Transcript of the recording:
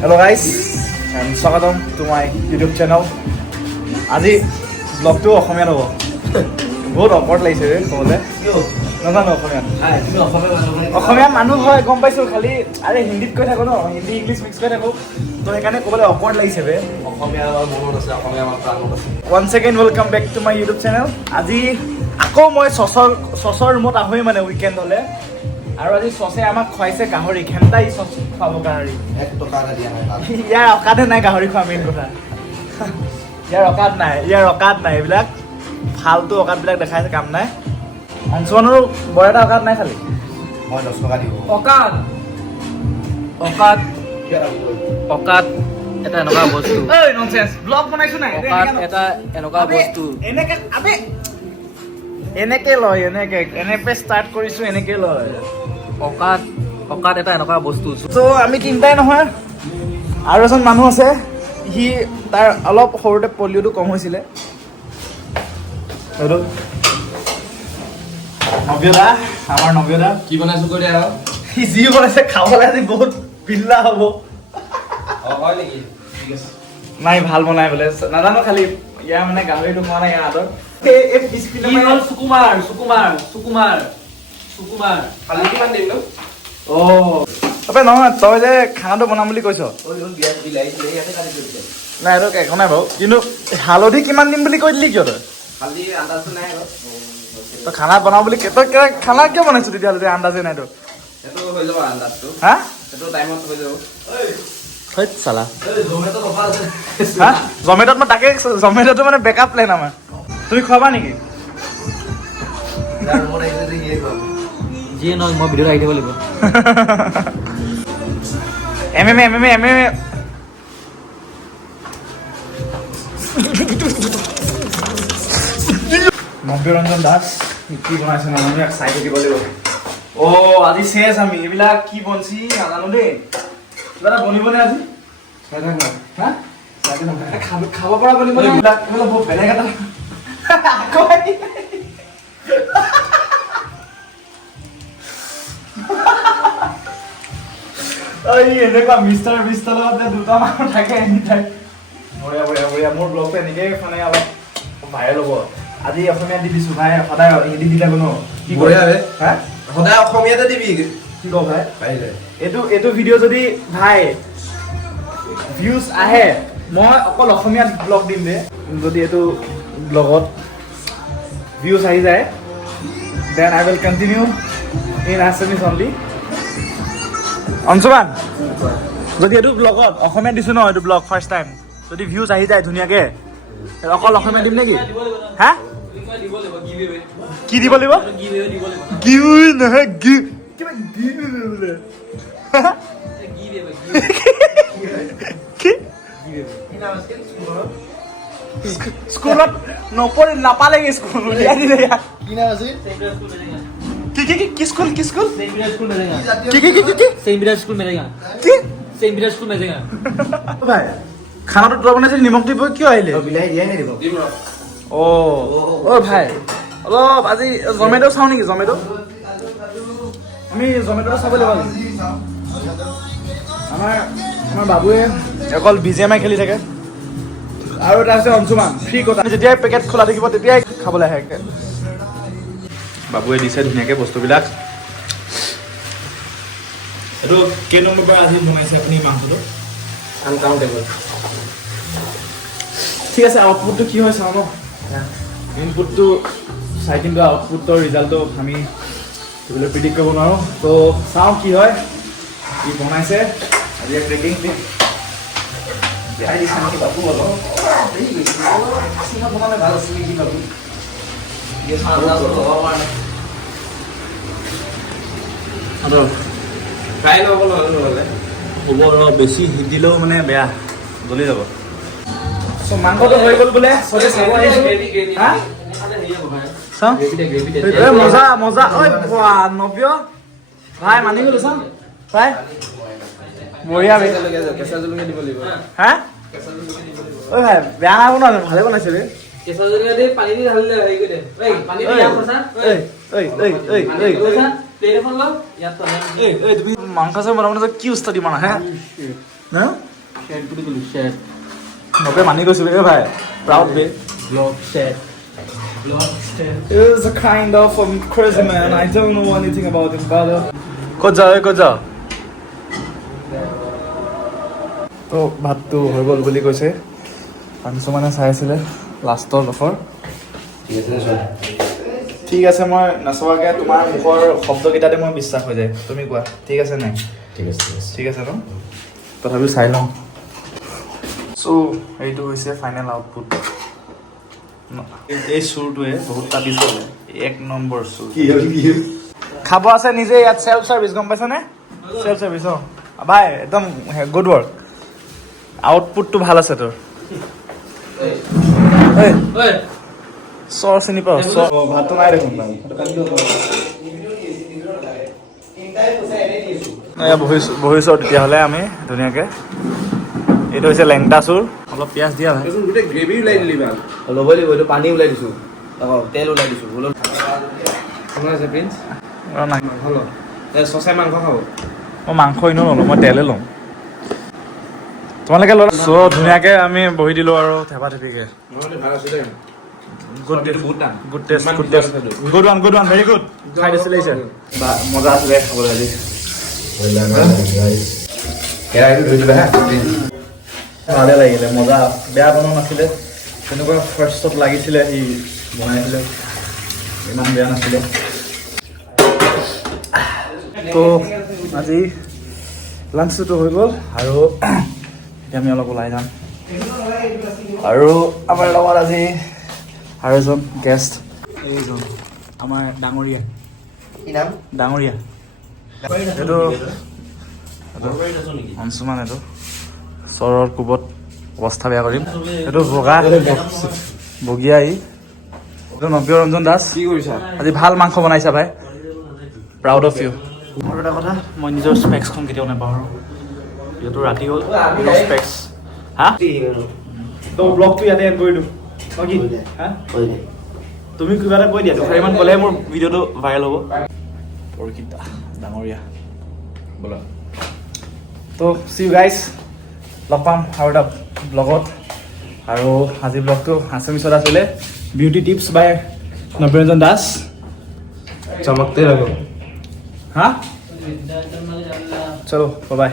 Hello guys, and welcome to my YouTube channel. আজি ব্লগটো অসমীয়া হ'ব বহুত অকৰ্ড লাগিছে ৰে ক'বলে নাজানো অসমীয়া মানুহ হয় গম পাইছোঁ খালি আৰে হিন্দীত কৈ থাকোঁ ন হিন্দী ইংলিছ মিক্স কৰি থাকোঁ তো সেইকাৰণে ক'বলৈ অকৰ্ড লাগিছে বে অসমীয়া মনত আছে অসমীয়া প্ৰাণত আছে once again welcome back to my YouTube channel. আজি আকৌ মই চচৰ ৰুমত আহোঁৱেই মানে উইকেণ্ড হ'লে আৰু আজি চচে আমাক খুৱাইছে গাহৰি ঘেণ্টাই চচ খুৱাব গাহৰি 1 টকা এটা দিয়া নাই ইয়াৰ অকাদে নাই গাহৰি খোৱা মেইন কথা ইয়াৰ অকাদ নাই এইবিলাক ফাল্টু অকাদবিলাক দেখাইছে কাম নাই অংশমানৰো বৰ এটা অকাদ নাই খালি মই 10 টকা দিব অকাদ এটা এনেকুৱা বস্তু ঐ ননসেন্স ব্লগ বনাইছো নাই অকাদ এটা এনেকুৱা বস্তু এনেকে আবে এনেকে লয় এনেকে ষ্টাৰ্ট কৰিছো এনেকে লয় অকাদ এটা এনেকুৱা বস্তু তো আমি তিনিটাই নহয় আৰু এজন মানুহ আছে সি তাৰ অলপ সৰুতে পলিঅ'টো কম হৈছিলে আৰু নব্যদা আমাৰ নব্যদা কি বনাইছো কৰি আৰু সি যি বনাইছে খাবলৈ আজি বহুত বিল্লা হ'ব হয় নেকি ঠিক আছে নাই ভাল বনাই বোলে নাজানো খালি ইয়াৰ মানে গাহৰিটো খোৱা নাই ইয়াৰ হাতত এই পিছপিনে কি হ'ল সুকুমাৰ খালি কিমান দিম নো অবে নহয় তই যে খানাটো বনাম বুলি কৈছ ওই বিয়া বিলাহী ইয়াতে কাটি দিছে নাই এইটো একো নাই বাৰু কিন্তু হালধি কিমান দিম বুলি কৈ দিলি কিয় তই খালি আন্দাজটো নাই আৰু তই খানা বনাও বুলি তই খানা কিয় বনাইছো তেতিয়াহ'লে আন্দাজে নাই তোৰ সেইটো হৈ যাব আন্দাজটো হা সেইটো টাইমত হৈ যাব হৈত চালা জমেটো অফাৰ আছে হা জমেটত মই তাকে জমেটটো মানে বেকআপ প্লেন আমাৰ তুমি খোৱাবা নেকি যাৰ মন আহিছে যে ইয়ে কৰিব যিয়ে নহয় মই ভিডিঅ'ত আহি দিব লাগিব এম নব্যৰঞ্জন দাস কি বনাইছে মানুহে চাই থাকিব লাগিব আজি চেছ আমি এইবিলাক কি বনছি নাজানো দেই কিবা এটা বনিবনে আজি হা খাব পৰা বনিব এইবিলাক বহুত বেলেগ এটা এনেকুৱা মিষ্টাৰ বিষ্টৰ লগত দুটা মানুহ থাকে এনিটাইম বঢ়িয়া মোৰ ব্লগটো এনেকেই মানে অলপ ভাইৰেল হ'ব আজি অসমীয়া দি দিছো ভাই সদায় হিন্দী দি থাকো ন কি বঢ়িয়া বে হা সদায় অসমীয়াতে দিবি কি কওঁ ভাই পাৰিলে এইটো ভিডিঅ' যদি ভাই ভিউজ আহে মই অকল অসমীয়াত ব্লগ দিম দে যদি এইটো ব্লগত ভিউজ আহি যায় then I will continue in Assamese only Anshuman যদি এইটো ব্লগত অসমীয়া দিছো ন এইটো ব্লগ ফাৰ্ষ্ট টাইম যদি ভিউজ আহি যায় ধুনীয়াকে অকল অসমীয়া দিম নেকি হা কি দিব লাগিব গিভ নহয় কিবা গিভ বোলে কি স্কুলত নপঢ়ি নাপালেগে স্কুল উলিয়াই দিলে ইয়াত কি নাম আছিল কি স্কুল ভাই খানাটো তই বনাইছিলি নিমখ দিব কিয় আহিলে বিলাহী দিয়াই নাই দিব দিম ভাই অলপ আজি জমেট' চাওঁ নেকি জমেট' আমি জমেট'টো চাব লাগিব আমাৰ বাবুৱে অকল BGMI খেলি থাকে আৰু এটা আছে অংশুমান ফ্ৰী কথা যেতিয়াই পেকেট খোলা থাকিব তেতিয়াই খাবলৈ আহে বাবুৱে দিছে ধুনীয়াকৈ বস্তুবিলাক এইটো কেই নম্বৰ পৰা আজি বনাইছে আপুনি মাংসটো আনকাউণ্টেবল ঠিক আছে আউটপুটটো কি হয় চাওঁ ন ইনপুটটো চাই কিন্তু আউটপুটৰ ৰিজাল্টটো আমি প্ৰিডিক্ট কৰিব নোৱাৰোঁ তো চাওঁ কি হয় কি বনাইছে আজি ট্ৰেকিং বাবু অলপ বনালে ভাল আছিল নেকি বাবু ফ্ৰাই নহ'ব নহ'লে হ'ব অলপ বেছি হিট দিলেও মানে বেয়া জ্বলি যাব মাংসটো হৈ গ'ল বোলে মজা ঐ নব্য ভাই মানি গ'লো চাওঁ প্ৰায় বঢ়িয়া কেঁচা জলকীয়া দিব লাগিব হা ঐ ভাই বেয়া নাই বনোৱা ভালে বনাইছে বে কেঁচা জলকীয়া দি পানী দি ঢালি হেৰি কৰি দে পানী দি ইয়াত ফচা প্লেট এখন ল ইয়াত তুমি মাংস চাং বনাবলৈ কি উস্তাদি মাৰা হে Shed বুলি ক'লো, shed. নবে মানি গৈছোঁ বে ভাই proud be Vlog shed. Vlog shed. He's a kind of crazy man. I don't know anything about him, but ক'ত যাওঁ তো ভাতটো হৈ গ'ল বুলি কৈছে কিছুমানে চাই আছিলে লাষ্টৰ ডখৰ ঠিক আছে মই নাচোৱাকৈ তোমাৰ মুখৰ শব্দকেইটাতে মই বিশ্বাস হৈ যায় তুমি কোৱা ঠিক আছে নাই ঠিক আছে ন তথাপিও চাই লওঁ চ' এইটো হৈছে ফাইনেল আউটপুট এই চুৰটোৱে বহুত তাবি চলে 1 নম্বৰ চুৰ খাব আছে নিজে ইয়াত চেল্ফ চাৰ্ভিচ গম পাইছানে চেল্ফ চাৰ্ভিচ অঁ ভাই একদম গুড ৱৰ্ক আউটপুটটো ভাল আছে তোৰ Oi. চৰ চিনি পাওঁ চৰ ভাতটো নাই দেখোন বহিছোঁ তেতিয়াহ'লে আমি ধুনীয়াকৈ এইটো হৈছে লেংটা চুৰ অলপ পিঁয়াজ দিয়া ভাই গোটেই গ্ৰেভি ওলাই দিলি ভাল ল'ব লাগিব এইটো পানী ওলাই দিছোঁ আকৌ তেল ওলাই দিছোঁ শুনা আছে প্ৰিন্স অঁ নাই ভাল চচাই মাংস খাব মই মাংস এনেও নলওঁ মই তেলে ল'ম তোমালোকে ল'ৰা চ' ধুনীয়াকৈ আমি বহি দিলোঁ আৰু থেপা থেপিকৈ নহ'লে ভাল আছে দেই good test good one very good খাই দিছে লাগিছে বা মজা আছিলে খাবলৈ আজি কেৰাহীটো ধুই দিবা হা ভালে লাগিলে মজা বেয়া বনোৱা নাছিলে তেনেকুৱা ফাৰ্ষ্টত লাগিছিলে সি বনাইছিলে ইমান বেয়া নাছিলে তো আজি লাঞ্চটো হৈ গ'ল আৰু এতিয়া আমি অলপ ওলাই যাম আৰু আমাৰ লগত আজি আৰু এজন গেষ্ট এইজন আমাৰ ডাঙৰীয়া ডাঙৰীয়া এইটো অংশুমান এইটো চৰৰ কোবত অৱস্থা বেয়া কৰিম এইটো বগীয়া এইটো নব্য ৰঞ্জন দাস কি কৰিছা আজি ভাল মাংস বনাইছা ভাই প্ৰাউড অফ ইউ মোৰ এটা কথা মই নিজৰ স্পেক্সখন কেতিয়াও নাপাহৰোঁ যিহেতু ৰাতি হ'ল স্পেক্স হা তো ব্লগটো ইয়াতে এড কৰি দিওঁ কি হা তুমি কিবা এটা কৈ দিয়া দুখাৰিমান ক'লেহে মোৰ ভিডিঅ'টো ভাইৰেল হ'ব পৰিকিতা ডাঙৰীয়া ব'লা তো চি ইউ গাইজ লগ পাম আৰু এটা ব্লগত আৰু আজি ব্লগটো আছামিছত আছিলে বিউটি টিপছ বাই নব্যৰঞ্জন দাস চমকতে লাগো হা চলো বাই